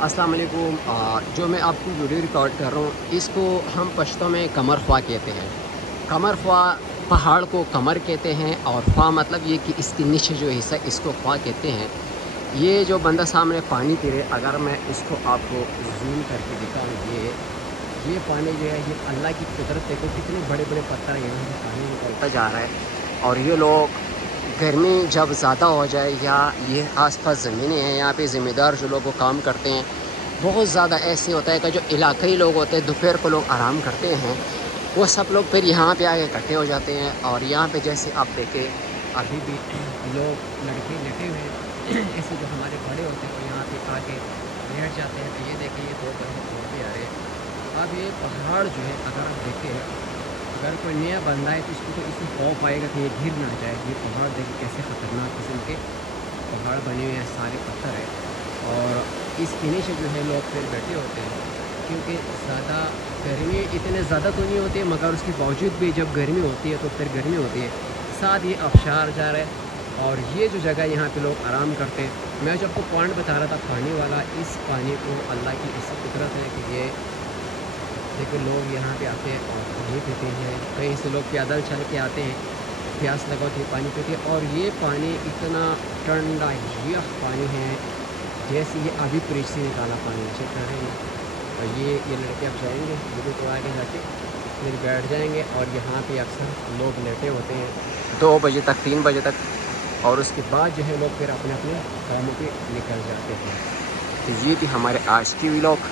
अस्सलाम वालेकुम। जो मैं आपको वीडियो रिकॉर्ड कर रहा हूँ इसको हम पश्तो में कमर ख्वा कहते हैं। कमर ख्वा पहाड़ को कमर कहते हैं और ख्वा मतलब ये कि इसके नीचे जो हिस्सा इसको ख्वा कहते हैं। ये जो बंदा सामने पानी पी रहे, अगर मैं इसको आपको जूम करके दिखाऊँ, ये पानी जो है ये अल्लाह की कुदरत देखो, कितने बड़े बड़े पत्थर यहाँ से पानी निकलता जा रहा है। और ये लोग गर्मी जब ज़्यादा हो जाए या ये आसपास ज़मीनें हैं, यहाँ पे ज़िम्मेदार जो लोग वो काम करते हैं, बहुत ज़्यादा ऐसे होता है कि जो इलाकई लोग होते हैं दोपहर को लोग आराम करते हैं, वो सब लोग फिर यहाँ पे आके इकट्ठे हो जाते हैं। और यहाँ पे जैसे आप देखें अभी भी लोग लड़के लेटे हुए हैं ऐसे जो हमारे बड़े होते हैं वो यहाँ पे आके लेट जाते हैं। तो ये देखें ये दो बंदे भी आ रहे हैं। अब ये पहाड़ जो है अगर आप देखें, अगर कोई नया बंदा है तो इसको तो इसमें खौफ आएगा कि ये गिर ना जाए। ये पहाड़ देखिए कैसे ख़तरनाक किस्म के पहाड़ बने हुए हैं, सारे पत्थर है। और इसके नीचे जो है लोग फिर बैठे होते हैं, क्योंकि ज़्यादा गर्मी इतने ज़्यादा तो नहीं होती है, मगर उसके बावजूद भी जब गर्मी होती है तो फिर गर्मी होती है। साथ ये आबशार जा रहा है और ये जो जगह यहाँ पे लोग आराम करते हैं। मैं जो आपको पॉइंट बता रहा था पानी वाला, इस पानी को अल्लाह की ऐसी कुदरत है कि ये देखो लोग यहाँ पे आते हैं और पानी पीते हैं। कहीं से लोग पैदल चल के आते हैं, प्यास लगा होती है, पानी पीते हैं। और ये पानी इतना ठंडा यह पानी है जैसे ये अभी फ्रिज से निकाला पानी चेक कर रहे हैं। और ये लड़के अब जाएंगे मुझे तो आगे जाके फिर बैठ जाएंगे। और यहाँ पे अक्सर लोग लेटे होते हैं 2 बजे तक 3 बजे तक, और उसके बाद जो है लोग फिर अपने अपने कामों पे निकल जाते हैं। तो ये भी हमारे आज की व्लॉग।